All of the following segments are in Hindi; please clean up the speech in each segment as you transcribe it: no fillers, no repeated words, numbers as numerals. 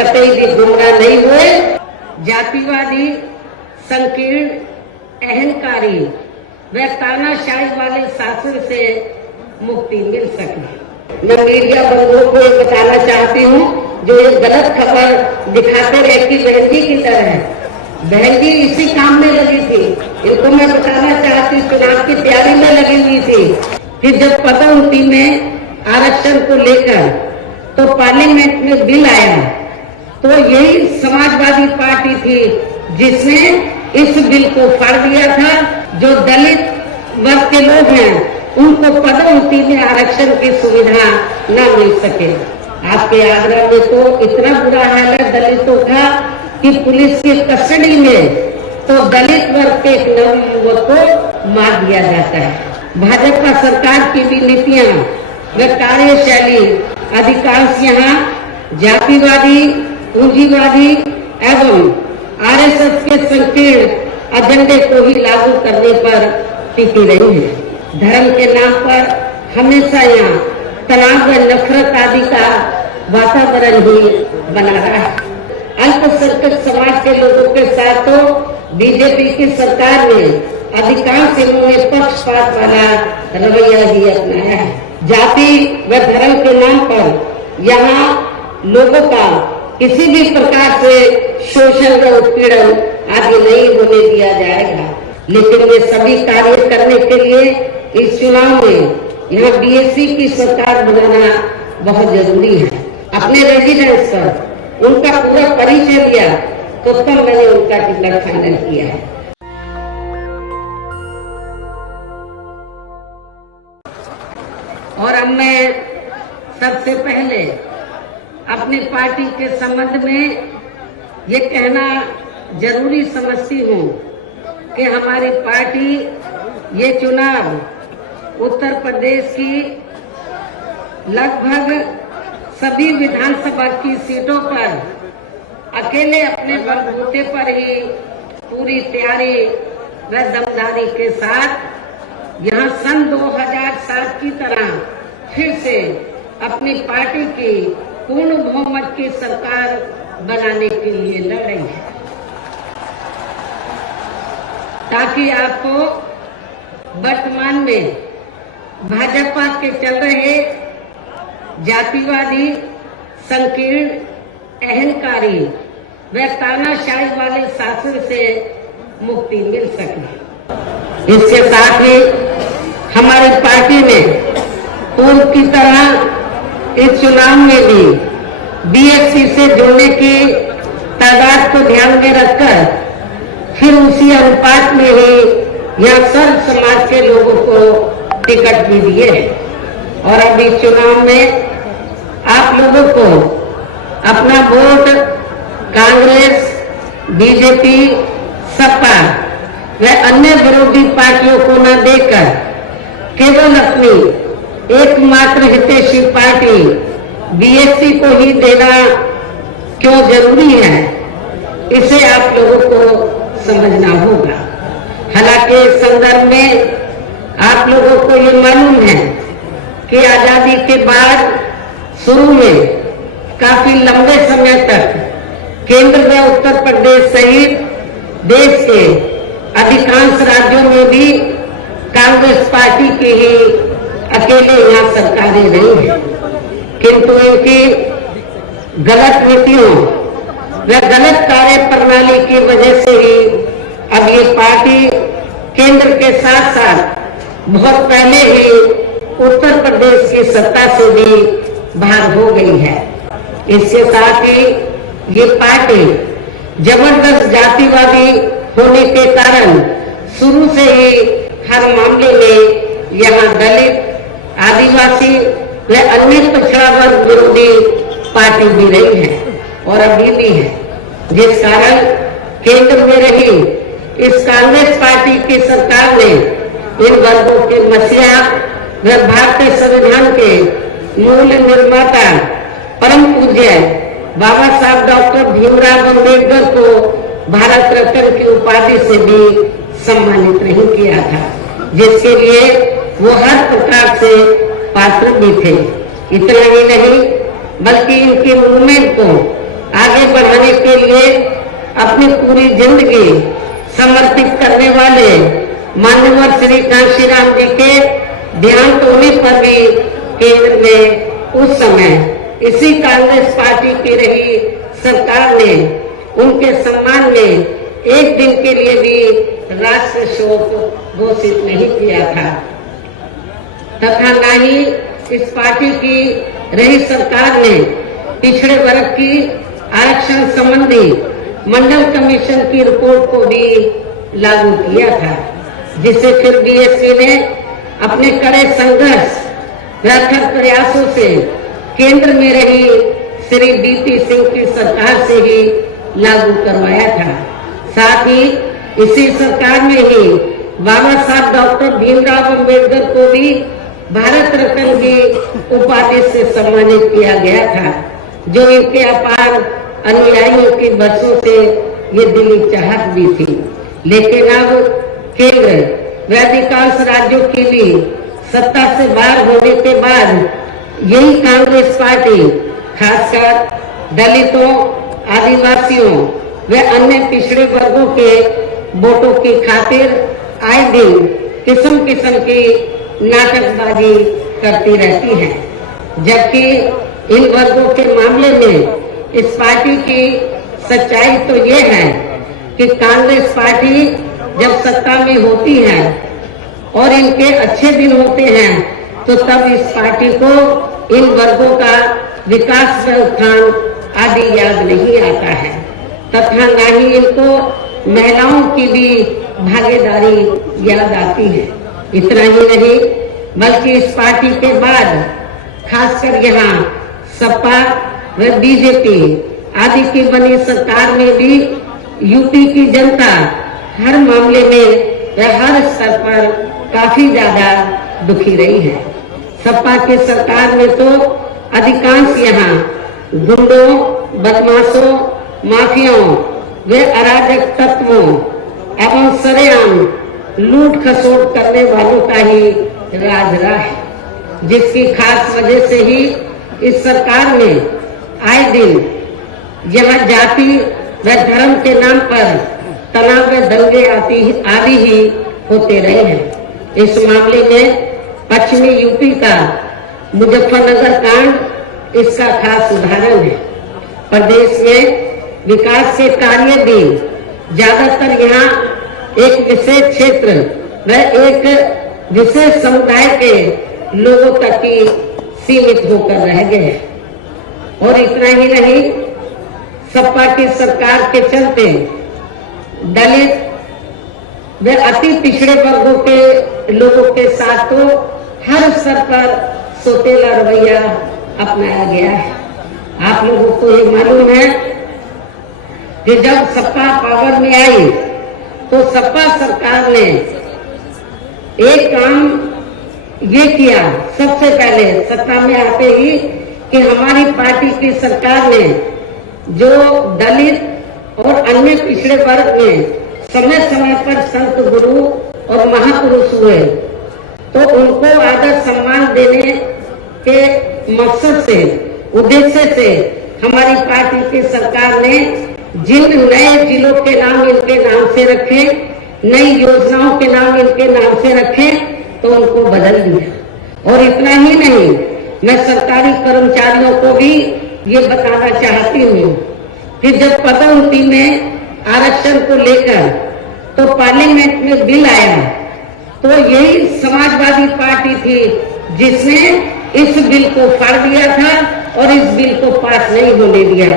कतई भी गुमराह नहीं हुए। जातिवादी, संकीर्ण, अहंकारी व तानाशाही वाले शासन से मुक्ति मिल सके। मैं मीडिया बंधुओं को ये बताना चाहती हूँ, जो एक गलत खबर दिखाते रहे कि बहन जी की तरह है, बहन जी इसी काम में लगी थी। इनको मैं बताना चाहती हूँ, चुनाव की तैयारी में लगी हुई थी कि जब पदोन्नति में आरक्षण को लेकर तो पार्लियामेंट में बिल आया, तो यही समाजवादी पार्टी थी जिसने इस बिल को फाड़ दिया था। जो दलित वर्ग के लोग हैं उनको पदोन्नति में आरक्षण की सुविधा न मिल सके। आपके आगरा में तो इतना बुरा हाल है दलितों का कि पुलिस की कस्टडी में तो दलित वर्ग के एक नवयुवक को मार दिया जाता है। भाजपा सरकार की भी नीतियां व कार्यशैली अधिकांश यहाँ जातिवादी, पूंजीवादी एवं आरएसएस के संकीर्ण एजेंडे को ही लागू करने पर टिकी रही है। धर्म के नाम पर हमेशा यहाँ तनाव व नफरत आदि का वातावरण ही बना रहा है। अल्पसंख्यक समाज के लोगों के साथ तो बीजेपी की सरकार ने अधिकांश इन्होंने पक्षपात वाला रवैया ही अपनाया है। जाति व धर्म के नाम पर यहाँ लोगों का किसी भी प्रकार से शोषण व उत्पीड़न आदि नहीं होने दिया जाएगा। लेकिन ये सभी कार्य करने के लिए इस चुनाव में यहाँ बीएसपी की सरकार बनाना बहुत जरूरी है। अपने रेजिडेंस पर उनका पूरा परिचय दिया तो तब मैंने उनका टिकट फाइनल किया है। और अब मैं सबसे पहले अपनी पार्टी के संबंध में ये कहना जरूरी समझती हूँ कि हमारी पार्टी ये चुनाव उत्तर प्रदेश की लगभग सभी विधानसभा की सीटों पर अकेले अपने बलबूते पर ही पूरी तैयारी व दमदारी के साथ यहाँ सन 2007 की तरह फिर से अपनी पार्टी की पूर्ण बहुमत की सरकार बनाने के लिए लड़ रही है, ताकि आपको वर्तमान में भाजपा के चल रहे जातिवादी, संकीर्ण, अहंकारी व तानाशाही वाले शासन से मुक्ति मिल सके। इसके साथ ही हमारी पार्टी ने पूर्व की तरह इस चुनाव में भी बीएसपी से जुड़ने की तादाद को ध्यान में रखकर फिर उसी अनुपात में ही यह सर्व समाज के लोगों को टिकट भी दिए हैं। और अब इस चुनाव में आप लोगों को अपना वोट कांग्रेस, बीजेपी, सपा व अन्य विरोधी पार्टियों को न देकर केवल अपनी एकमात्र हितैषी पार्टी बीएसपी को ही देना क्यों जरूरी है, इसे आप लोगों को समझना होगा। हालांकि इस संदर्भ में आप लोगों को ये मालूम है कि आजादी के बाद शुरू में काफी लंबे समय तक केंद्र व उत्तर प्रदेश सहित देश के अधिकांश राज्यों में भी कांग्रेस पार्टी की ही अकेले यहाँ सरकारें रही हैं, किंतु इनकी गलत नीतियों व गलत कार्य प्रणाली की वजह से ही अब ये पार्टी केंद्र के साथ साथ बहुत पहले ही उत्तर प्रदेश की सत्ता से भी बाहर हो गई है। इसके साथ ही ये पार्टी जबरदस्त जातिवादी होने के कारण शुरू से ही हर मामले में यहाँ दलित, आदिवासी व अन्य पिछड़ा वर्ग विरोधी पार्टी भी रही है और अभी भी है, जिस कारण केंद्र में रही इस कांग्रेस पार्टी की सरकार ने इन वर्गों के मसीहा व भारतीय संविधान के मूल निर्माता परम पूज्य बाबा साहब डॉक्टर भीमराव अम्बेडकर को भारत रत्न की उपाधि से भी सम्मानित नहीं किया था, जिसके लिए वो हर प्रकार से पात्र भी थे। इतना ही नहीं बल्कि इनके मूवमेंट को आगे बढ़ाने के लिए अपनी पूरी जिंदगी समर्पित करने वाले मान्यवर श्री कांशीराम जी के देहांत होने पर भी केंद्र में उस समय इसी कांग्रेस पार्टी की रही सरकार ने उनके सम्मान में एक दिन के लिए भी राष्ट्रीय शोक घोषित नहीं किया था तथा न ही इस पार्टी की रही सरकार ने पिछड़े वर्ग की आरक्षण संबंधी मंडल कमीशन की रिपोर्ट को भी लागू किया था, जिसे फिर बीएसपी ने अपने कड़े संघर्ष व अथक प्रयासों से केंद्र में रही श्री बीपी सिंह की सरकार से ही लागू करवाया था। साथ ही इसी सरकार में ही बाबा साहब डॉक्टर भीमराव अम्बेडकर को भी भारत रत्न की उपाधि से सम्मानित किया गया था, जो इनके अपार अनुयायियों की बरसों से ये दिली चाहत भी थी। लेकिन अब केंद्र व अधिकांश राज्यों की भी सत्ता से बाहर होने के बाद यही कांग्रेस पार्टी खासकर दलितों, आदिवासियों व अन्य पिछड़े वर्गों के वोटों की खातिर आए दिन किस्म किस्म की नाटकबाजी करती रहती है, जबकि इन वर्गों के मामले में इस पार्टी की सच्चाई तो ये है कि कांग्रेस पार्टी जब सत्ता में होती है और इनके अच्छे दिन होते हैं तो तब इस पार्टी को इन वर्गों का विकास व उत्थान आदि याद नहीं आता है तथा न ही इनको महिलाओं की भी भागीदारी याद आती है। इतना ही नहीं बल्कि इस पार्टी के बाद खासकर यहाँ सपा व बीजेपी आदि की बनी सरकार में भी यूपी की जनता हर मामले में व हर स्तर पर काफी ज्यादा दुखी रही है। सपा की सरकार में तो अधिकांश यहाँ गुंडों, बदमाशों, माफियाओं व अराजक तत्वों एवं सरेआम लूट खसोट करने वालों का ही राज रहा है, जिसकी खास वजह से ही इस सरकार में आए दिन यहाँ जाति व धर्म के नाम पर तनाव व दंगे आदि ही होते रहे हैं। इस मामले में पश्चिमी यूपी का मुजफ्फरनगर कांड इसका खास उदाहरण है। प्रदेश में विकास के कार्य भी ज्यादातर यहाँ एक विशेष क्षेत्र व एक विशेष समुदाय के लोगों तक ही सीमित होकर रह गए हैं। और इतना ही नहीं, सपा की सरकार के चलते दलित व अति पिछड़े वर्गों के लोगों के साथ तो हर स्तर पर सोतेला रवैया अपनाया गया है। आप लोगों को ये मालूम है कि जब सपा पावर में आई तो सपा सरकार ने एक काम ये किया सबसे पहले सत्ता में आते ही कि हमारी पार्टी की सरकार ने जो दलित और अन्य पिछड़े वर्ग में समय समय पर संत गुरु और महापुरुष हुए तो उनको आदर सम्मान देने के मकसद से, उद्देश्य से हमारी पार्टी की सरकार ने जिन नए जिलों के नाम इनके नाम से रखे, नई योजनाओं के नाम इनके नाम से रखे तो उनको बदल दिया। और इतना ही नहीं, मैं सरकारी कर्मचारियों को भी ये बताना चाहती हूँ कि जब पदोन्नति में आरक्षण को लेकर तो पार्लियामेंट में बिल आया तो यही समाजवादी पार्टी थी जिसने इस बिल को फाड़ दिया था और इस बिल को पास नहीं होने दिया,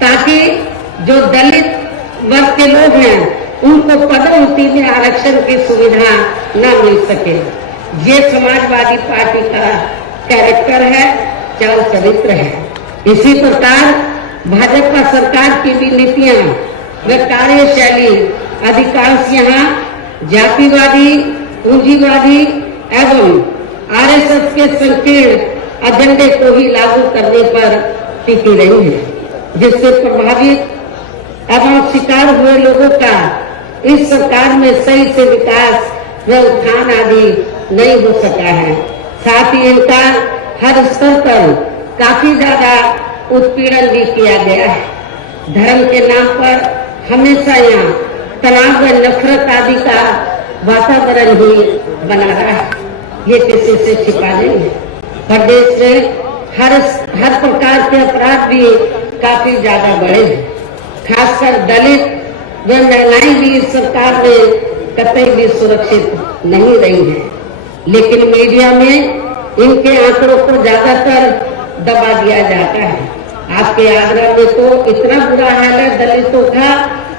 ताकि जो दलित वर्ग के लोग हैं उनको पदोन्नति में आरक्षण की सुविधा न मिल सके। ये समाजवादी पार्टी का कैरेक्टर है, चाल चरित्र है। इसी प्रकार भाजपा सरकार की भी नीतियां व कार्यशैली अधिकांश यहाँ जातिवादी, पूंजीवादी एवं आरएसएस के संकीर्ण एजेंडे को ही लागू करने पर टिकी रही है, जिससे प्रभावित एवं शिकार हुए लोगों का इस सरकार में सही से विकास व उत्थान आदि नहीं हो सका है। साथ ही इनका हर स्तर पर काफी ज्यादा उत्पीड़न भी किया गया है। धर्म के नाम पर हमेशा यहाँ तनाव व नफरत आदि का वातावरण ही बना रहा है। ये किसी से छिपा नहीं है। प्रदेश में हर प्रकार के अपराध भी काफी ज्यादा बढ़े हैं। खासकर दलित व महिलाएं भी इस सरकार में कतई भी सुरक्षित नहीं रही हैं। लेकिन मीडिया में इनके आंकड़ों को ज्यादातर दबा दिया जाता है। आपके आगरा में तो इतना बुरा हाल है दलितों का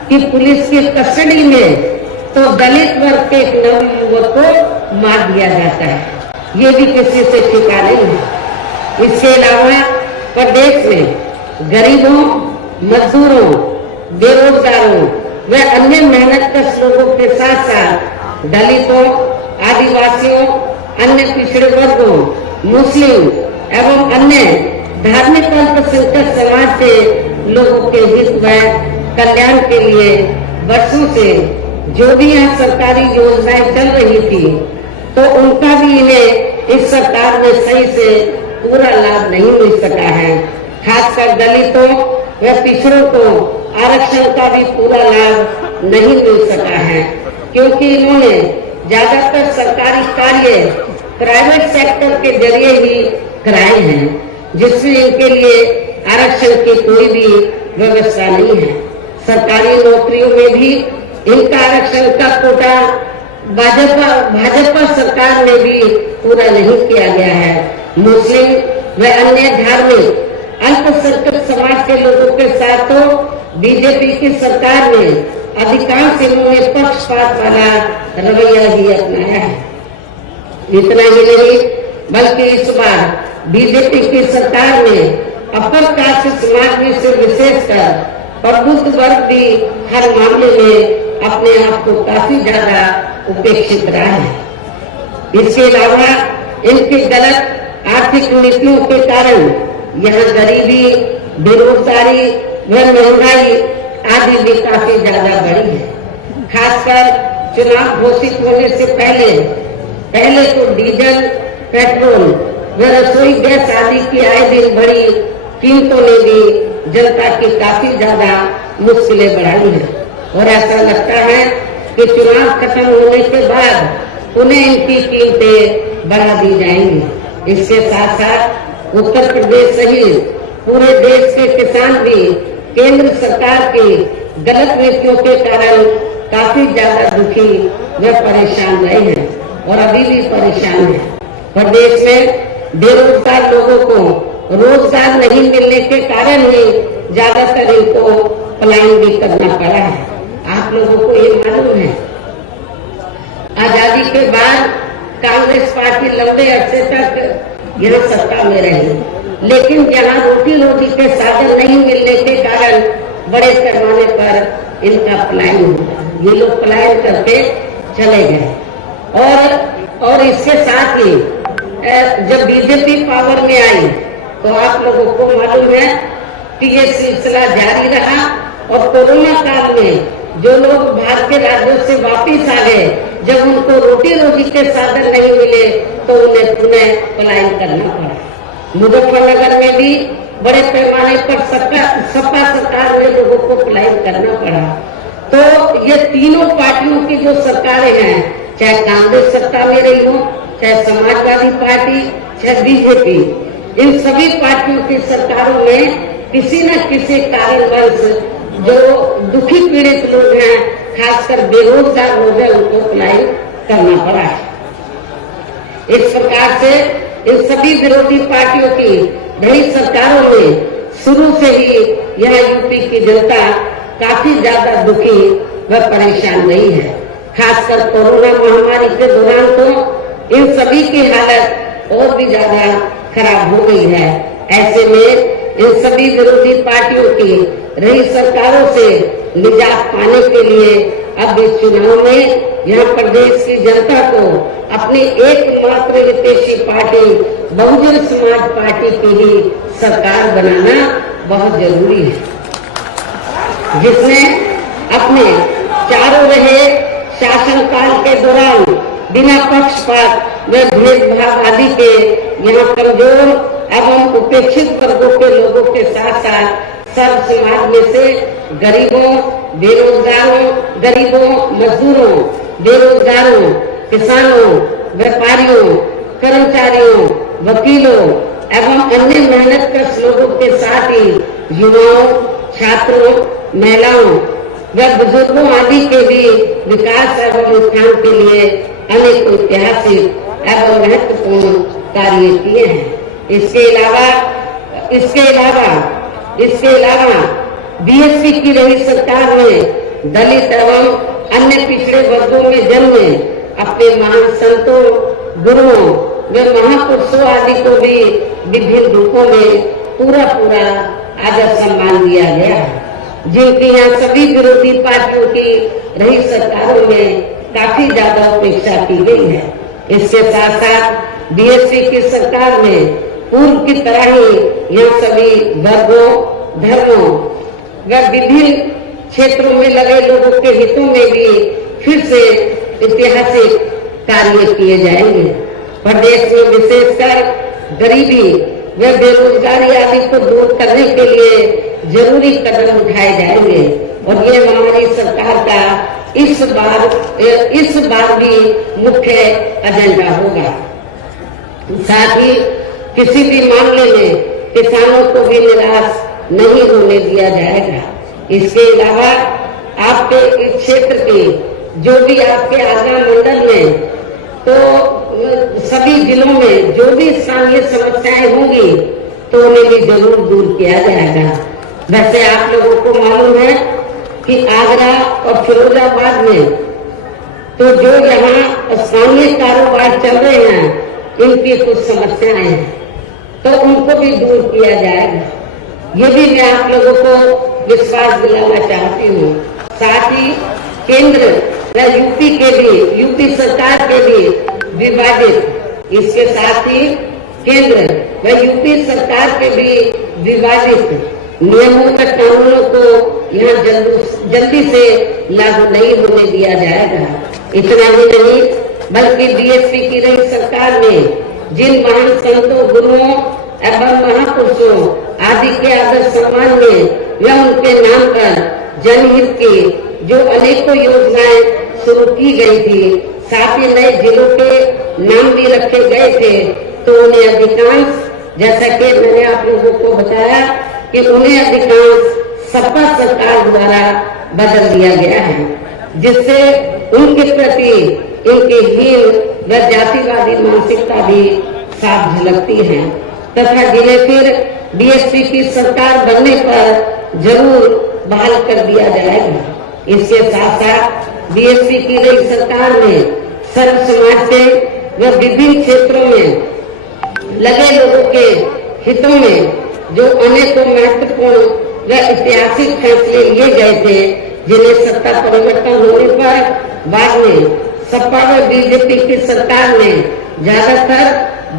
कि पुलिस की कस्टडी में तो दलित वर्ग के एक नवयुवक को मार दिया जाता है। ये भी किसी से छिपा नहीं है। इसके अलावा प्रदेश में गरीबों, मजदूरों, बेरोजगारों व अन्य मेहनतकश लोगों के साथ साथ दलितों, आदिवासियों, अन्य पिछड़े वर्गों, मुस्लिम एवं अन्य धार्मिक अल्पसंख्यक समाज के लोगों के हित व कल्याण के लिए वर्षों से जो भी यहाँ सरकारी योजनाएं चल रही थी तो उनका भी इन्हें इस सरकार में सही से पूरा लाभ नहीं मिल सका है। खासकर दलितों व पिछड़ों को आरक्षण का भी पूरा लाभ नहीं मिल सका है, क्योंकि इन्होंने ज्यादातर सरकारी कार्य प्राइवेट सेक्टर के जरिए ही कराए हैं, जिसमें इनके लिए आरक्षण की कोई भी व्यवस्था नहीं है। सरकारी नौकरियों में भी इनका आरक्षण का कोटा भाजपा सरकार में भी पूरा नहीं किया गया है। मुस्लिम व अन्य धार्मिक अल्पसंख्यक समाज के लोगों के साथ तो बीजेपी की सरकार ने अधिकांश इन्होंने पक्षपात वाला रवैया ही अपनाया है। इतना ही नहीं बल्कि इस बार बीजेपी की सरकार ने अपर कास्ट समाज में से विशेषकर प्रबुद्ध वर्ग भी हर मामले में अपने आप को काफी ज्यादा उपेक्षित रहा है। इसके अलावा इनकी गलत आर्थिक नीतियों के कारण यहाँ गरीबी, बेरोजगारी व महंगाई आदि भी काफी ज्यादा बढ़ी है। खासकर चुनाव घोषित होने से पहले तो डीजल, पेट्रोल व रसोई गैस आदि की आए दिन बढ़ी कीमतों ने भी जनता की काफी ज्यादा मुश्किलें बढ़ाई हैं। और ऐसा लगता है कि चुनाव खत्म होने के बाद उन्हें इनकी कीमतें बढ़ा दी जाएंगी। इसके साथ साथ उत्तर प्रदेश सहित पूरे देश के किसान भी केंद्र सरकार की गलत नीतियों के कारण काफी ज्यादा दुखी व परेशान रहे हैं और अभी भी परेशान है। प्रदेश में बेरोजगार लोगों को रोजगार नहीं मिलने के कारण ही ज्यादातर इनको पलायन भी करना पड़ा है। आप लोगों को ये मालूम है, आजादी के बाद कांग्रेस पार्टी लंबे अरसे तक यहाँ सत्ता में रही, लेकिन यहाँ रोटी रोटी के साधन नहीं मिलने के कारण बड़े पैमाने पर इनका पलायन हुआ। ये लोग पलायन करके चले गए और इसके साथ ही जब बीजेपी पावर में आई तो आप लोगों को मालूम है कि ये सिलसिला जारी रहा और कोरोना काल में जो लोग बाहर के राज्यों से वापिस आ गए, जब उनको रोटी रोटी के साधन नहीं मिले तो उन्हें पुनः पलायन करना पड़ा। मुजफ्फरनगर में भी बड़े पैमाने पर सपा सरकार में लोगों को पलायन करना पड़ा। तो ये तीनों पार्टियों की जो सरकारें हैं, चाहे कांग्रेस सत्ता में रही हो, चाहे समाजवादी पार्टी, चाहे बीजेपी, इन सभी पार्टियों की सरकारों में किसी न किसी कारणवश जो दुखी पीड़ित लोग हैं, खासकर बेरोजगार लोग हैं, उनको पलायन करना पड़ा है। इस प्रकार से इन सभी विरोधी पार्टियों की रही सरकारों में शुरू से ही यह यूपी की जनता काफी ज्यादा दुखी व परेशान रही है। खासकर कोरोना महामारी के दौरान तो इन सभी की हालत और भी ज्यादा खराब हो गई है। ऐसे में इन सभी विरोधी पार्टियों की रही सरकारों से निजात पाने के लिए अब इस चुनाव में यहाँ प्रदेश की जनता को अपनी एकमात्र हितैषी पार्टी बहुजन समाज पार्टी की ही सरकार बनाना बहुत जरूरी है, जिसने अपने चारों रहे शासनकाल के दौरान बिना पक्षपात व भेदभाव आदि के यहाँ कमजोर एवं उपेक्षित वर्गों के लोगों के साथ साथ सर्व समाज में से गरीबों, बेरोजगारों, गरीबों, मजदूरों, बेरोजगारों, किसानों, व्यापारियों, कर्मचारियों, वकीलों एवं अन्य मेहनतकश लोगों के साथ ही युवाओं, छात्रों, महिलाओं व बुजुर्गों आदि के भी विकास एवं उत्थान के लिए अनेक ऐतिहासिक एवं महत्वपूर्ण कार्य किए हैं। इसके अलावा बीएसपी की रही सरकार ने दलित एवं अन्य पिछड़े वर्गों में जन्मे अपने महान संतों, गुरुओं व महापुरुषों आदि को भी विभिन्न रूपों में पूरा आदर सम्मान दिया गया है, जिनकी यहाँ सभी विरोधी पार्टियों की रही सरकारों में काफी ज्यादा उपेक्षा की गई है। इसके साथ साथ बीएसपी की सरकार में पूर्व की तरह ही यहाँ सभी वर्गों, धर्मों व विभिन्न क्षेत्रों में लगे लोगों के हितों में भी फिर से ऐतिहासिक कार्य किए जाएंगे। प्रदेश में विशेषकर गरीबी व बेरोजगारी आदि को दूर करने के लिए जरूरी कदम उठाए जाएंगे और ये हमारी सरकार का इस बार भी मुख्य एजेंडा होगा। साथ ही किसी भी मामले में किसानों को भी निराश नहीं होने दिया जाएगा। इसके अलावा आपके इस क्षेत्र के जो भी आपके आगरा मंडल में तो सभी जिलों में जो भी स्थानीय समस्याएं होंगी तो उन्हें भी जरूर दूर किया जाएगा। वैसे आप लोगों को मालूम है कि आगरा और फिरोजाबाद में तो जो यहाँ स्थानीय कारोबार चल रहे हैं इनकी कुछ समस्याएं हैं तो उनको भी दूर किया जाएगा। ये भी मैं आप लोगों को विश्वास दिलाना चाहती हूँ। साथ ही केंद्र व यूपी सरकार के भी विवादित, इसके साथ ही केंद्र व यूपी सरकार के भी विवादित नियमों व कानूनों को यहाँ जल्दी से लागू नहीं होने दिया जाएगा। इतना ही नहीं बल्कि बीएसपी की रही सरकार ने जिन महान संतों, गुरुओं एवं महापुरुषों आदि के आदर सम्मान में या उनके नाम पर जनहित की जो अनेकों योजनाएं शुरू की गई थी, साथ ही नए जिलों के नाम भी रखे गए थे, तो उन्हें अधिकांश, जैसा कि मैंने आप लोगों को बताया कि उन्हें अधिकांश सपा सरकार द्वारा बदल दिया गया है, जिससे उनके प्रति इनकी हीन व जातिवादी मानसिकता भी साफ झलकती है तथा जिन्हें फिर बीएसपी की सरकार बनने पर जरूर बहाल कर दिया जाएगा। इसके साथ साथ बीएसपी की रही सरकार ने सर्व समाज से व विभिन्न क्षेत्रों में लगे लोगों के हितों में जो अनेकों महत्वपूर्ण व ऐतिहासिक फैसले लिए गए थे, जिन्हें सत्ता परिवर्तन होने पर बाद में सपा व बीजेपी की सरकार ने ज्यादातर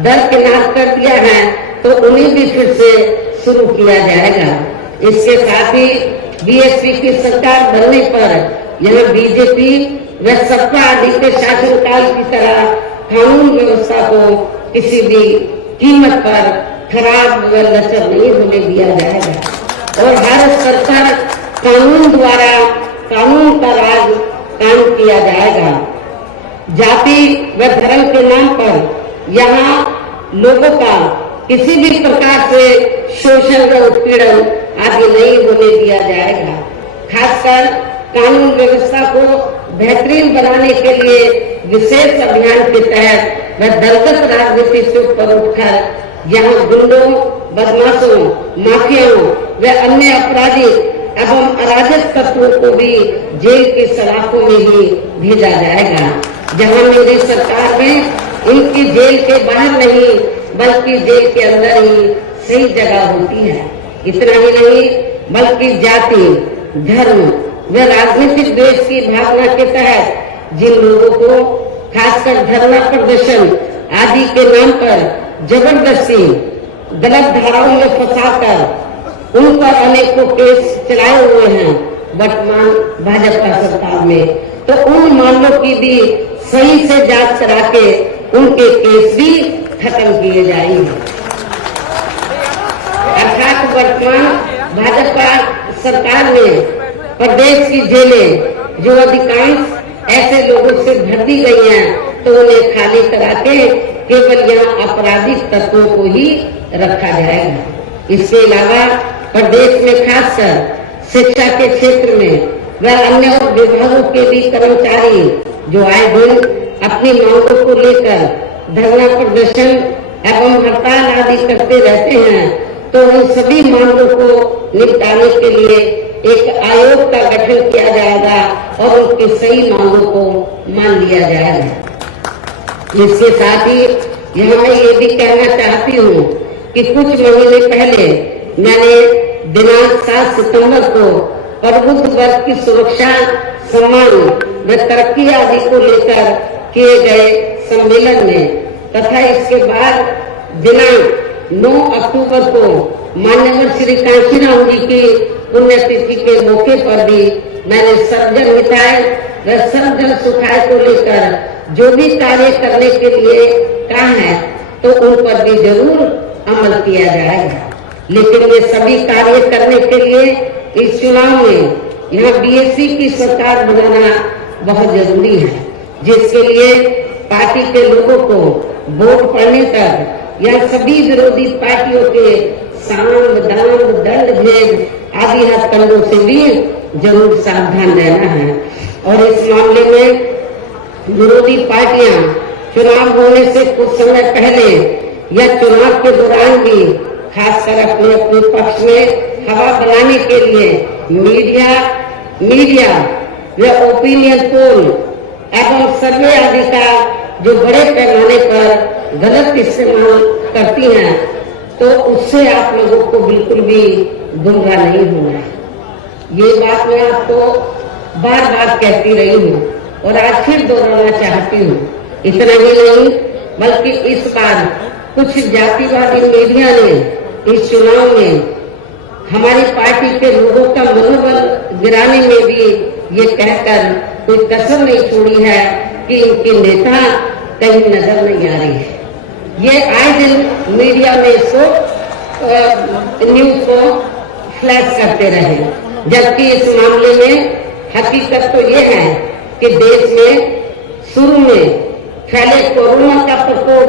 दरकिनार कर दिया है, तो उन्हें भी फिर से शुरू किया जाएगा। इसके साथ ही बीएसपी की सरकार बनने पर यह बीजेपी व सपा आदि के शासनकाल की तरह कानून व्यवस्था को किसी भी कीमत पर खराब व लचर नहीं होने दिया जाएगा और भारत सरकार कानून द्वारा कानून का राज कायम किया जाएगा। जाति व धर्म के नाम पर यहाँ लोगों का किसी भी प्रकार से शोषण व उत्पीड़न आदि नहीं होने दिया जाएगा। खासकर कानून व्यवस्था को बेहतरीन बनाने के लिए विशेष अभियान के तहत व दलगत राजनीति से ऊपर उठकर यहाँ गुंडों, बदमाशों, माफियाओं व अन्य अपराधी एवं अराजक तत्वों को भी जेल के सलाखों में ही भेजा जाएगा। जहां मेरी सरकार में इनकी जेल के बाहर नहीं बल्कि जेल के अंदर ही सही जगह होती है। इतना ही नहीं बल्कि जाति, धर्म व राजनीतिक द्वेष की भावना के तहत जिन लोगों को खासकर धरना प्रदर्शन आदि के नाम पर जबरदस्ती गलत धाराओं में फंसाकर उन पर अनेकों केस चलाए हुए हैं वर्तमान भाजपा सरकार में, तो उन मामलों की भी सही से जांच करा के उनके केस भी खत्म किए जाएंगे। साथ वर्तमान भाजपा सरकार ने प्रदेश की जेलें जो अधिकांश ऐसे लोगों से भर दी गई हैं, तो उन्हें खाली करा के केवल यहाँ आपराधिक तत्वों को ही रखा जाएगा। इसके अलावा प्रदेश में खासकर शिक्षा के क्षेत्र में व अन्य विभागों के भी कर्मचारी जो आए दिन अपनी मांगों को लेकर धरना प्रदर्शन एवं हड़ताल आदि करते रहते हैं, तो उन सभी मांगों को निपटाने के लिए एक आयोग का गठन किया जाएगा और उनकी सही मांगों को मान लिया जाएगा। इसके साथ ही यहाँ मैं ये भी कहना चाहती हूँ कि कुछ महीने पहले मैंने दिनांक 7 सितंबर को प्रबुद्ध वर्ग की सुरक्षा, सम्मान व तरक्की आदि को लेकर किए गए सम्मेलन में तथा इसके बाद दिनांक 9 अक्टूबर को माननीय श्री कांशीराम जी की पुण्यतिथि के मौके पर भी मैंने सर्वजन हिताय व सर्वजन सुखाय को लेकर जो भी कार्य करने के लिए कहा है, तो उन पर भी जरूर अमल किया जाएगा। लेकिन ये सभी कार्य करने के लिए इस चुनाव में यहाँ बीएसपी की सरकार बनाना बहुत जरूरी है, जिसके लिए पार्टी के लोगों को वोट पड़ने तक यह सभी विरोधी पार्टियों के साम दाम दंड भेद आदि हथकंडों से भी जरूर सावधान रहना है। और इस मामले में विरोधी पार्टियां चुनाव होने से कुछ समय पहले या चुनाव के दौरान भी खासकर अपने अपने पक्ष में हवा बनाने के लिए मीडिया व ओपिनियन पोल एवं सर्वे आदि का जो बड़े पैमाने पर गलत इस्तेमाल करती हैं, तो उससे आप लोगों को बिल्कुल भी गुमराह नहीं होना है। ये बात मैं आपको बार बार कहती रही हूँ और आज फिर दोहराना चाहती हूँ। इतना ही नहीं बल्कि इस बार कुछ जातिवादी मीडिया ने इस चुनाव में हमारी पार्टी के लोगों का मनोबल गिराने में भी ये कहकर कोई कसर नहीं छोड़ी है कि इनके नेता कहीं नजर नहीं आ रही है। ये आए दिन मीडिया में इसको न्यूज को फ्लैश करते रहे, जबकि इस मामले में हकीकत तो ये है कि देश में शुरू में फैले कोरोना का प्रकोप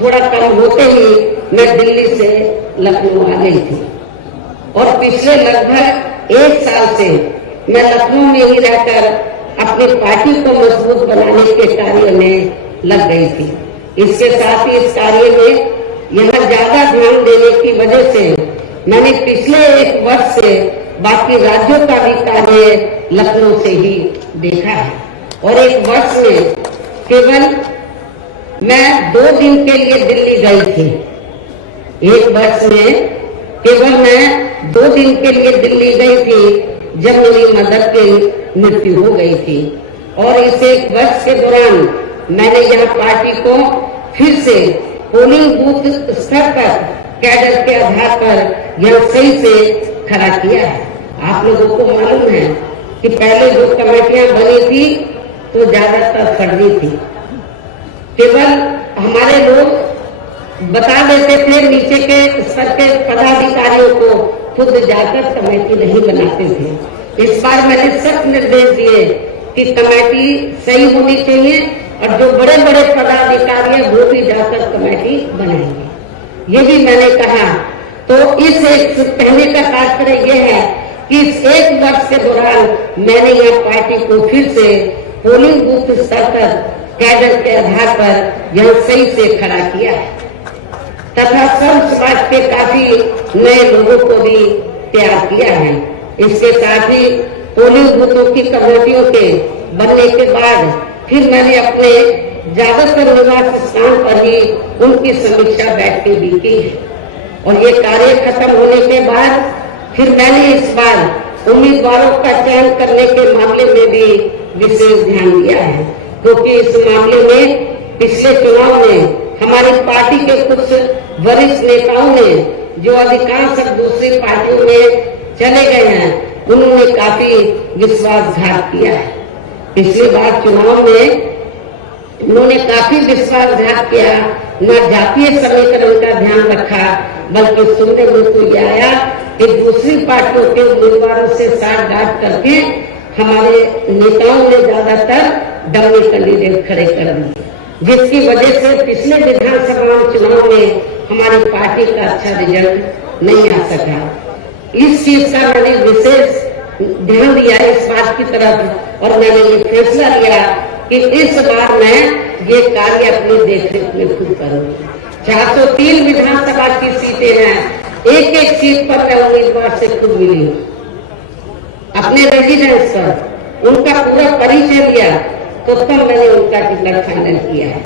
थोड़ा कम होते ही मैं दिल्ली से लखनऊ आ गई थी और पिछले लगभग 1 साल से मैं लखनऊ में ही रहकर अपनी पार्टी को मजबूत बनाने के कार्य में लग गई थी। इसके साथ ही इस कार्य में यहाँ ज्यादा ध्यान देने की वजह से मैंने पिछले 1 वर्ष से बाकी राज्यों का भी कार्य लखनऊ से ही देखा है और 1 वर्ष में केवल मैं 2 दिन के लिए दिल्ली गई थी। 1 वर्ष में केवल मैं 2 दिन के लिए दिल्ली गई थी जब मेरी मदर की मृत्यु हो गई थी और इस 1 वर्ष के दौरान मैंने यहाँ पार्टी को फिर से पोलिंग बूथ स्तर पर कैडर के आधार पर यह सही से खड़ा किया है। आप लोगों को मालूम है कि पहले जो कमेटियां बनी थी तो ज्यादातर फर्जी थी। केवल हमारे लोग बता देते थे, नीचे के स्तर के पदाधिकारियों को खुद जाकर कमेटी नहीं बनाते थे। इस बार मैंने सख्त निर्देश दिए कि कमेटी सही होनी चाहिए और जो बड़े बड़े पदाधिकारी हैं वो भी जाकर कमेटी बनाएंगे, ये भी मैंने कहा। तो इस एक कहने का तात्पर्य यह है कि इस 1 वर्ष के दौरान मैंने यह पार्टी को फिर से पोलिंग बूथ स्तर पर कैडर के आधार पर यह सही से खड़ा किया है तथा सब समाज के काफी नए लोगों को भी तैयार किया है। इसके साथ ही पोलिंग बूथों की कमेटियों के बनने के बाद फिर मैंने अपने ज्यादातर निवास स्थान पर ही उनकी समीक्षा बैठकें भी की है और ये कार्य खत्म होने के बाद फिर मैंने इस बार उम्मीदवारों का चयन करने के मामले में भी विशेष ध्यान दिया है, क्योंकि इस मामले में पिछले चुनाव में हमारी पार्टी के कुछ वरिष्ठ नेताओं ने जो अधिकांश दूसरी पार्टियों में चले गए हैं, उन्होंने काफी विश्वासघात किया है। पिछली बार चुनाव में उन्होंने काफी विश्वासघात किया, न जातीय समीकरण का ध्यान रखा, बल्कि सुनने में तो ये आया कि दूसरी पार्टियों के उम्मीदवारों से साठगांठ करके हमारे नेताओं ने ज्यादातर डमी कैंडिडेट खड़े कर दिए, जिसकी वजह से पिछले विधानसभा चुनाव में हमारी पार्टी का अच्छा रिजल्ट नहीं आ सका। इस चीज का मैंने विशेष ध्यान दिया इस बात की तरफ, और मैंने ये फैसला लिया कि इस बार मैं ये कार्य अपनी देखरेख में खुद करूंगी। 403 विधानसभा की सीटें हैं, एक एक सीट पर मैं उम्मीदवार से खुद मिली अपने रेजिडेंस पर, उनका पूरा परिचय दिया, तो तब मैंने उनका टिकट फाइनल किया है,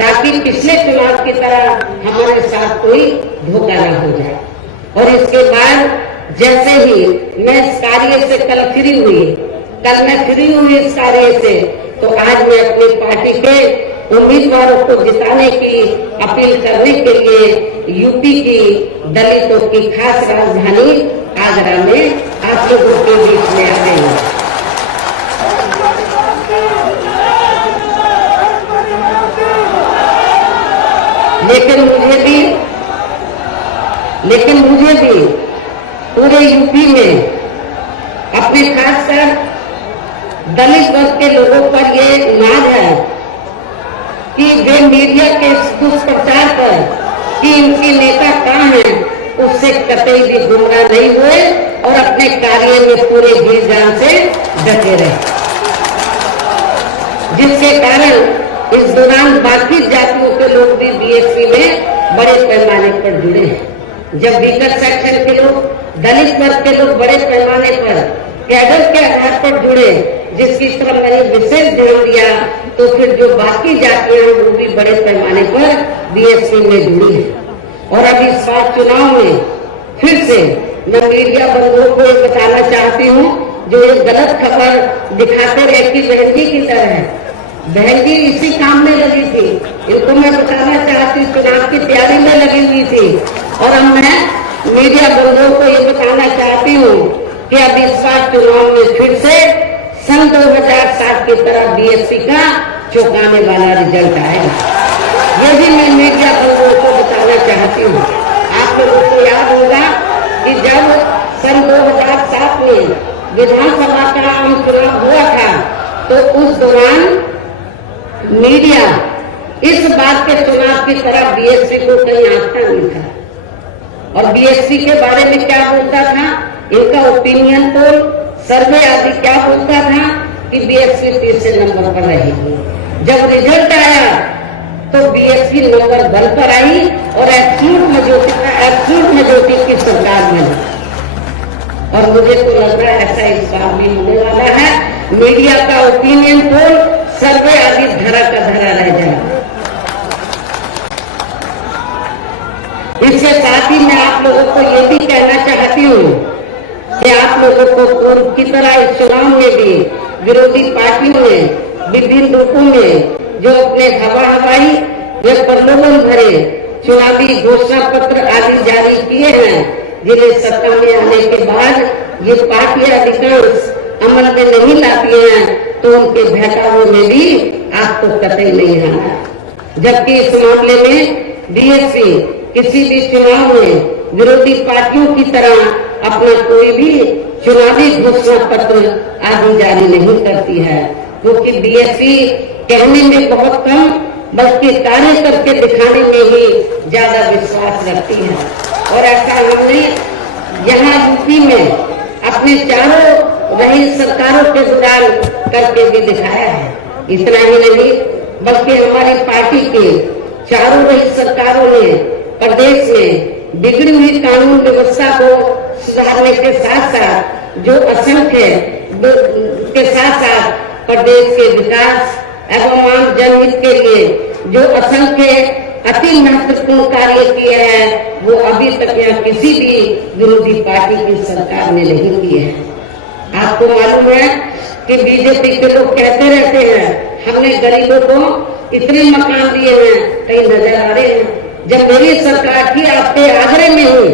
ताकि पिछले चुनाव की तरह हमारे साथ कोई धोखा न हो जाए। और इसके बाद जैसे ही मैं इस कार्य से कल फ्री हुई, इस कार्य से, तो आज मैं अपनी पार्टी के उम्मीदवारों को जिताने की अपील करने के लिए यूपी की दलितों की खास राजधानी आगरा में आप लोगों के बीच में आ गई हूँ। लेकिन मुझे भी पूरे यूपी में अपने खासकर दलित वर्ग के लोगों पर ये नाज है कि वे मीडिया के दुष्प्रचार पर कि इनके नेता कहाँ हैं, उससे कतई भी गुमराह नहीं हुए और अपने कार्य में पूरे जी जान से डटे रहे, जिसके कारण इस दौरान बाकी जातियों के लोग भी बीएसपी में बड़े पैमाने पर जुड़े हैं। जब वीकर सेक्शन के लोग, दलित वर्ग के लोग बड़े पैमाने पर कैडर के आधार पर जुड़े, जिसकी तरफ मैंने विशेष ध्यान दिया, तो फिर जो बाकी जातियां हैं वो भी बड़े पैमाने पर बीएसपी में जुड़ी है। और अब इस बार चुनाव में फिर से मैं मीडिया बंधुओं को ये बताना चाहती हूँ, जो एक गलत खबर दिखाते रहे कि बहन जी की तरह है, बहन जी इसी काम में लगी थी, इनको मैं बताना चाहती हूँ चुनाव की तैयारी में लगी हुई थी। और अब मैं मीडिया बंधुओं को ये बताना चाहती हूँ कि अब इस बार चुनाव में फिर से सन 2007 की तरह बीएसपी का चौंकाने वाला रिजल्ट आएगा। ये भी मैं मीडिया बंधुओं को बताना चाहती हूँ। आप लोगों को याद होगा कि जब सन 2007 में विधानसभा का आम चुनाव हुआ था, तो उस दौरान मीडिया इस बात के चुनाव की तरह बीएसपी को कहीं आंकता नहीं था, और बीएसपी के बारे में क्या बोलता था, इनका ओपिनियन पोल, सर्वे आदि क्या बोलता था कि बीएसपी तीसरे नंबर पर रहेगी। जब रिजल्ट आया तो बीएसपी नंबर 1 पर आई और एब्सोल्यूट मेजॉरिटी की सरकार बनी। और मुझे तो लग रहा है ऐसा इस बार भी होने वाला है। मीडिया का ओपिनियन पोल, सर्वे आदि धरा का धरा रह जाएगा। इसके साथ ही मैं आप लोगों को ये भी कहना चाहती हूँ कि आप लोगों को पूर्व की तरह इस चुनाव में भी विरोधी पार्टियों ने विभिन्न रूपों में जो अपने हवाई या प्रलोभन भरे चुनावी घोषणा पत्र आदि जारी किए हैं, जिन्हें सत्ता में आने के बाद ये पार्टियां अधिकांश अमल में नहीं लाती हैं, तो उनके बहकावे में भी आपको कतई नहीं आना। जबकि इस मामले में बीएसपी किसी भी चुनाव में विरोधी पार्टियों की तरह अपना कोई भी चुनावी घोषणा पत्र आदि जारी नहीं करती है, क्योंकि बीएसपी कहने में बहुत कम बल्कि कार्य करके दिखाने में ही ज्यादा विश्वास रखती है। और ऐसा हमने यहाँ यूपी में अपने चारों रही सरकारों के दौरान करके भी दिखाया है। इतना ही नहीं बल्कि हमारी पार्टी के चारों रही सरकारों ने प्रदेश में बिगड़ी हुई कानून व्यवस्था को सुधारने के साथ साथ जो असंख्य के साथ साथ प्रदेश के विकास एवं आम जनहित के लिए जो असंख्य अति महत्वपूर्ण कार्य किए हैं, वो अभी तक यहाँ किसी भी विरोधी पार्टी की सरकार ने नहीं किए हैं। आपको मालूम है कि बीजेपी के लोग कहते रहते हैं हमने गरीबों को इतने मकान दिए हैं, कहीं नजर आ रहे हैं। जब मेरी सरकार थी आपके आगरे में हुई,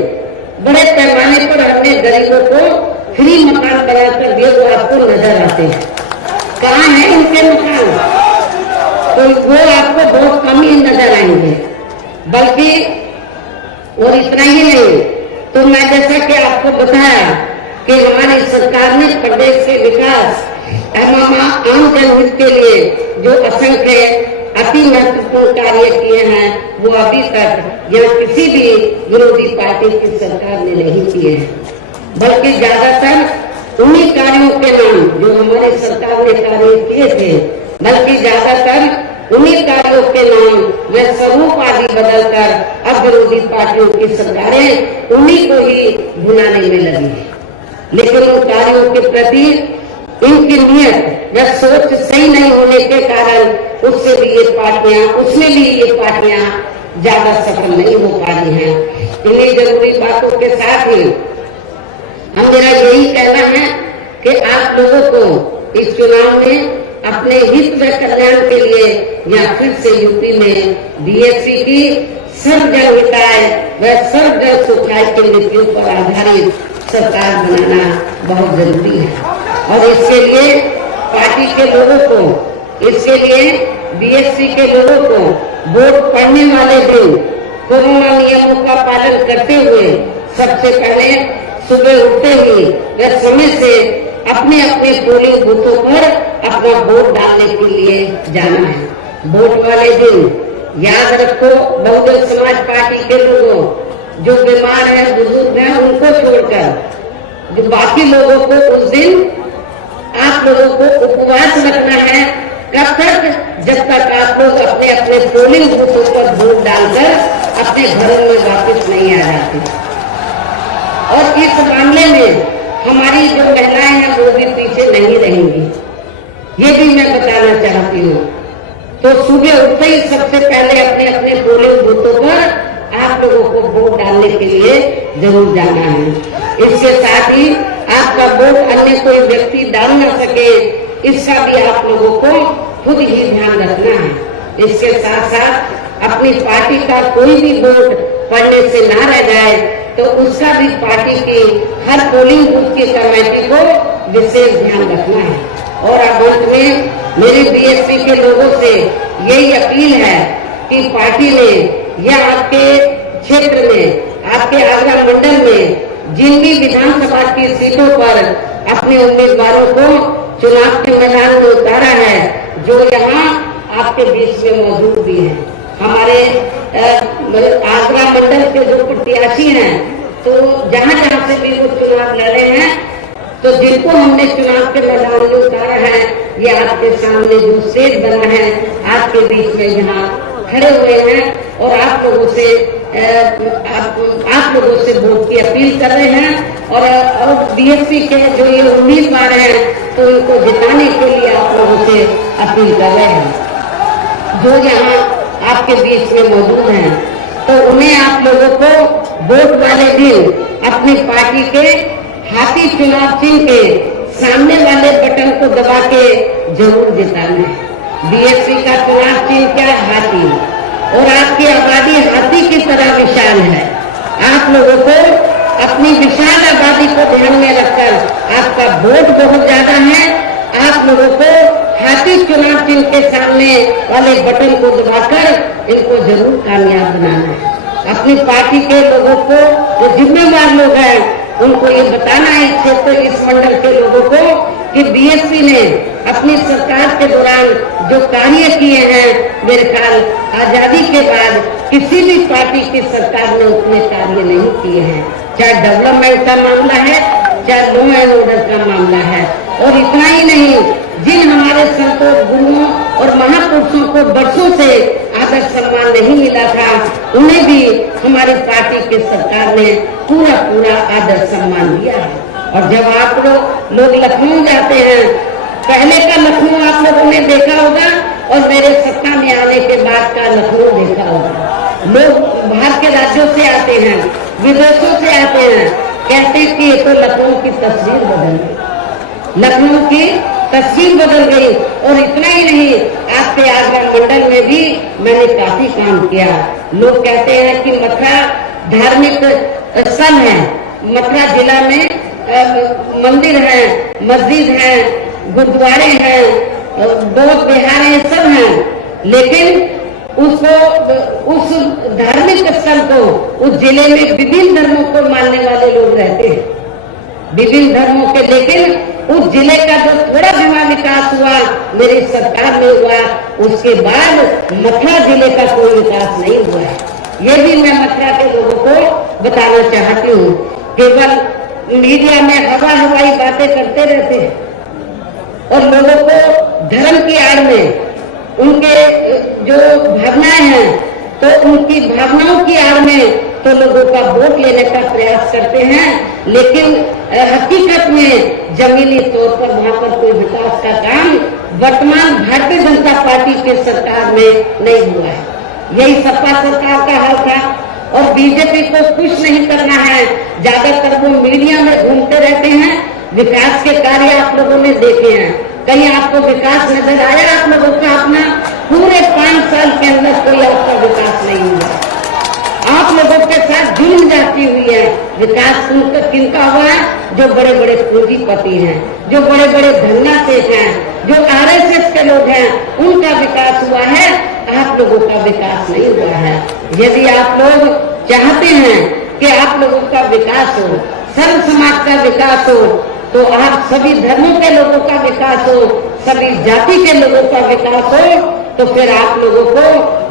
बड़े पैमाने पर हमने गरीबों को फ्री मकान बनाकर दिए, वो आपको नजर आते हैं। कहाँ है इनके मकान? तो वो आपको बहुत कम ही नजर आएंगे। बल्कि और इतना ही नहीं, तो मैं जैसा कि आपको बताया कि हमारी सरकार ने प्रदेश के विकास एवं आम जनहित के लिए जो असंख्य अति महत्वपूर्ण कार्य किए हैं, वो अभी तक यहाँ किसी भी विरोधी पार्टी की सरकार ने नहीं किए हैं। बल्कि ज्यादातर उन्हीं कार्यों के नाम जो हमारी सरकार ने कार्य किए थे, बल्कि ज्यादातर उन्हीं कार्यों के नाम व स्वरूप आदि बदलकर अब विरोधी पार्टियों की सरकारें उन्हीं को ही भुनाने में लगी है। लेकिन उन कार्यों के प्रति इनकी नियत व सोच सही नहीं होने के कारण उसमें भी ये पार्टियां ज्यादा सफल नहीं हो पा रही हैं। इन्हीं जरूरी बातों के साथ ही हम मेरा यही कहना है कि आप लोगों को इस चुनाव में अपने हित व कल्याण के लिए या फिर से यूपी में बीएसपी की सर्व जन हिताय व सर्व जन सुखाय की नीतियों पर आधारित सरकार बनाना बहुत जरूरी है। और इसके लिए पार्टी के लोगों को, इसके लिए बीएसपी के लोगों को वोट पड़ने वाले दिन कोरोना नियमों का पालन करते हुए सबसे पहले सुबह उठते ही व समय से अपने अपने पोलिंग बूथों पर अपना वोट डालने के लिए जाना है। वोट वाले दिन याद रखो, बहुजन समाज पार्टी के लोगों, जो बीमार है, बुजुर्ग हैं, उनको छोड़कर जो बाकी लोगों को उस दिन आप लोगों को उपवास रखना है। कब तक? जब तक आप लोग अपने अपने पोलिंग बूथों पर वोट डालकर अपने घरों में वापस नहीं आ जाते। और इस मामले में हमारी जो महिलाएं हैं वो भी पीछे नहीं रहेंगी, ये भी मैं बताना चाहती हूँ। तो सुबह उठते ही सबसे पहले अपने अपने पोलिंग बूथों पर आप लोगों को वोट डालने के लिए जरूर जाना है। इसके साथ ही आपका वोट अन्य कोई व्यक्ति डाल न सके, इसका भी आप लोगों को खुद ही ध्यान रखना है। इसके साथ साथ अपनी पार्टी का कोई भी वोट पड़ने से ना रह जाए, तो उसका भी पार्टी की हर पोलिंग बूथ की कमेटी को विशेष ध्यान रखना है। और अब अंत में मेरी बीएसपी के लोगों से यही अपील है कि पार्टी ने या आपके क्षेत्र में, आपके आगरा मंडल में जिन भी विधानसभा की सीटों पर अपने उम्मीदवारों को चुनाव के मैदान में उतारा है, जो यहाँ आपके बीच में मौजूद भी है। हमारे आगरा मंडल के जो प्रत्याशी हैं, तो जहाँ जहाँ से भी वो चुनाव लड़े हैं, तो जिनको हमने चुनाव के मैदान में उतारा है, ये आपके सामने जो स्टेज बना है, आपके बीच में यहाँ खड़े हुए हैं और आप लोगों से वोट की अपील कर रहे हैं। और बीएसपी के जो ये उम्मीदवार हैं, तो उनको जिताने के लिए आप लोगों से अपील कर रहे हैं जो यहाँ आपके बीच में मौजूद हैं। तो उन्हें आप लोगों को वोट वाले दिन अपनी पार्टी के हाथी चुनाव चिन्ह के सामने वाले बटन को दबा के जरूर जिताना है। बीएसपी का चुनाव चिन्ह क्या? हाथी। और आपकी आबादी हाथी की तरह विशाल है। आप लोगों को अपनी विशाल आबादी को ध्यान में रखकर, आपका वोट बहुत ज्यादा है, आप लोगों को हाथी चुनाव चिन्ह के सामने वाले बटन को दबाकर इनको जरूर कामयाब बनाना है। अपनी पार्टी के लोगों को, जो जिम्मेदार लोग हैं, उनको ये बताना है, इस क्षेत्र, इस मंडल के लोगों को, कि बीएसपी ने अपनी सरकार के दौरान जो कार्य किए हैं, मेरे ख्याल आजादी के बाद किसी भी पार्टी की सरकार ने उतने कार्य नहीं किए हैं। चाहे डेवलपमेंट का मामला है, चाहे लॉ एंड ऑर्डर का मामला है। और इतना ही नहीं, जिन हमारे संतों, गुरुओं और महापुरुषों को वर्षों से आदर सम्मान नहीं मिला था, उन्हें भी हमारी पार्टी की सरकार ने पूरा पूरा आदर सम्मान दिया है। और जब आप लोग लखनऊ जाते हैं, पहले का लखनऊ आप लोगों ने देखा होगा और मेरे सत्ता में आने के बाद का लखनऊ देखा होगा। लोग बाहर के राज्यों से आते हैं, विदेशों से आते हैं, कहते हैं कि ये तो लखनऊ की तस्वीर बदल गई, लखनऊ की तस्वीर बदल गई। और इतना ही नहीं, आपके आगरा मंडल में भी मैंने काफी काम किया। लोग कहते हैं कि मथुरा धार्मिक स्थल है, मथुरा जिला में मंदिर है, मस्जिद है, गुरुद्वारे हैं, बौद्ध विहार है, सब हैं। लेकिन उसको उस धार्मिक स्थल को उस जिले में विभिन्न धर्मों को मानने वाले लोग रहते हैं, विभिन्न धर्मों के, लेकिन उस जिले का जो थोड़ा भी विकास हुआ मेरी सरकार में हुआ, उसके बाद मथुरा जिले का कोई विकास नहीं हुआ है। ये भी मैं मथुरा के लोगों को बताना चाहती हूँ। केवल मीडिया में हवाई बातें करते रहते हैं और लोगों को धर्म की आड़ में उनके जो भावनाएं हैं तो उनकी भावनाओं की आड़ में तो लोगों का वोट लेने का प्रयास करते हैं, लेकिन हकीकत में जमीनी तौर पर वहां पर कोई विकास का काम वर्तमान भारतीय जनता पार्टी के सरकार में नहीं हुआ है। यही सपा सरकार का हाल था और बीजेपी को कुछ नहीं करना है। ज्यादातर वो मीडिया में घूमते रहते हैं। विकास के कार्य आप लोगों ने देखे हैं, कहीं आपको विकास नजर आया आप लोगों का? अपना पूरे 5 साल के अंदर कोई आपका विकास नहीं हुआ। आप लोगों के साथ जुल्म जाती हुई है। विकास किनका हुआ है? जो बड़े बड़े पूंजीपति हैं, जो बड़े बड़े धन्ना सेठ हैं, जो आरएसएस के लोग हैं, उनका विकास हुआ है। आप लोगों का विकास नहीं हुआ है। यदि आप लोग चाहते हैं कि आप लोगों का विकास हो, सर्व समाज का विकास हो, तो आप सभी धर्मों के लोगों का विकास हो, सभी जाति के लोगों का विकास हो, तो फिर आप लोगों को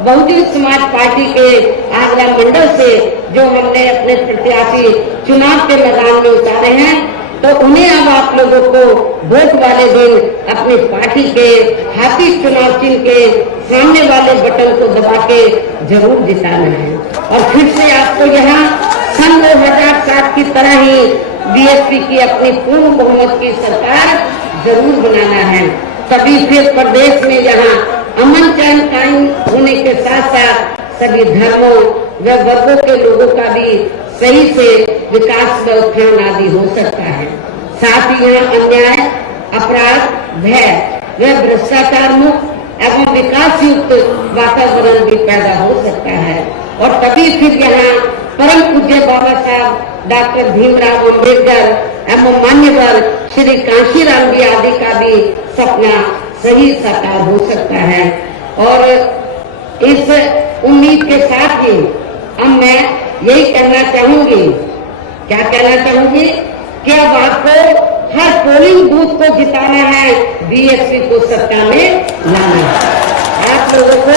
बहुजन समाज पार्टी के आगरा मंडल से जो हमने अपने प्रत्याशी चुनाव के मैदान में उतारे हैं, तो उन्हें अब आप लोगों को वोट वाले दिन अपनी पार्टी के हाथी चुनाव चिन्ह के सामने वाले बटन को दबा के जरूर जिताना है। और फिर से आपको यहाँ सन 2007 की तरह ही बीएसपी की अपनी पूर्ण बहुमत की सरकार जरूर बनाना है। तभी फिर प्रदेश में यहाँ अमन चैन कायम होने के साथ साथ सभी धर्मों व वर्गों के लोगों का भी सही से विकास व उत्थान आदि हो सकता है। साथ ही यहाँ अन्याय, अपराध, भय व भ्रष्टाचार मुक्त एवं विकास युक्त वातावरण भी पैदा हो सकता है। और तभी फिर यहाँ परम पूज्य बाबा साहब डॉक्टर भीमराव अम्बेडकर एवं मान्यवर श्री कांशीराम जी आदि का भी सपना सही साकार हो सकता है। और इस उम्मीद के साथ ही अब मैं यही कहना चाहूंगी, क्या कहना चाहूंगी कि अब आपको हर पोलिंग बूथ को जिताना है, बीएसपी को सत्ता में लाना है। आप लोगों को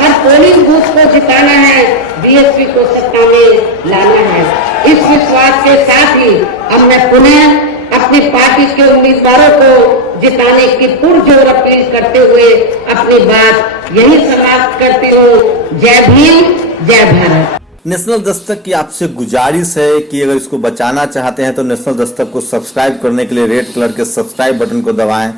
हर पोलिंग बूथ को जिताना है, बीएसपी को सत्ता में लाना है। इस विश्वास के साथ ही अब मैं पुनः अपनी पार्टी के उम्मीदवारों को जिताने की पुरजोर अपील करते हुए अपनी बात यही समाप्त करती हूँ। जय भीम, जय भारत। नेशनल दस्तक की आपसे गुजारिश है कि अगर इसको बचाना चाहते हैं तो नेशनल दस्तक को सब्सक्राइब करने के लिए रेड कलर के सब्सक्राइब बटन को दबाएं,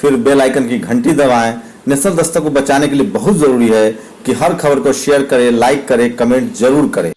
फिर बेल आइकन की घंटी दबाएं। नेशनल दस्तक को बचाने के लिए बहुत जरूरी है कि हर खबर को शेयर करें, लाइक करें, कमेंट जरूर करें।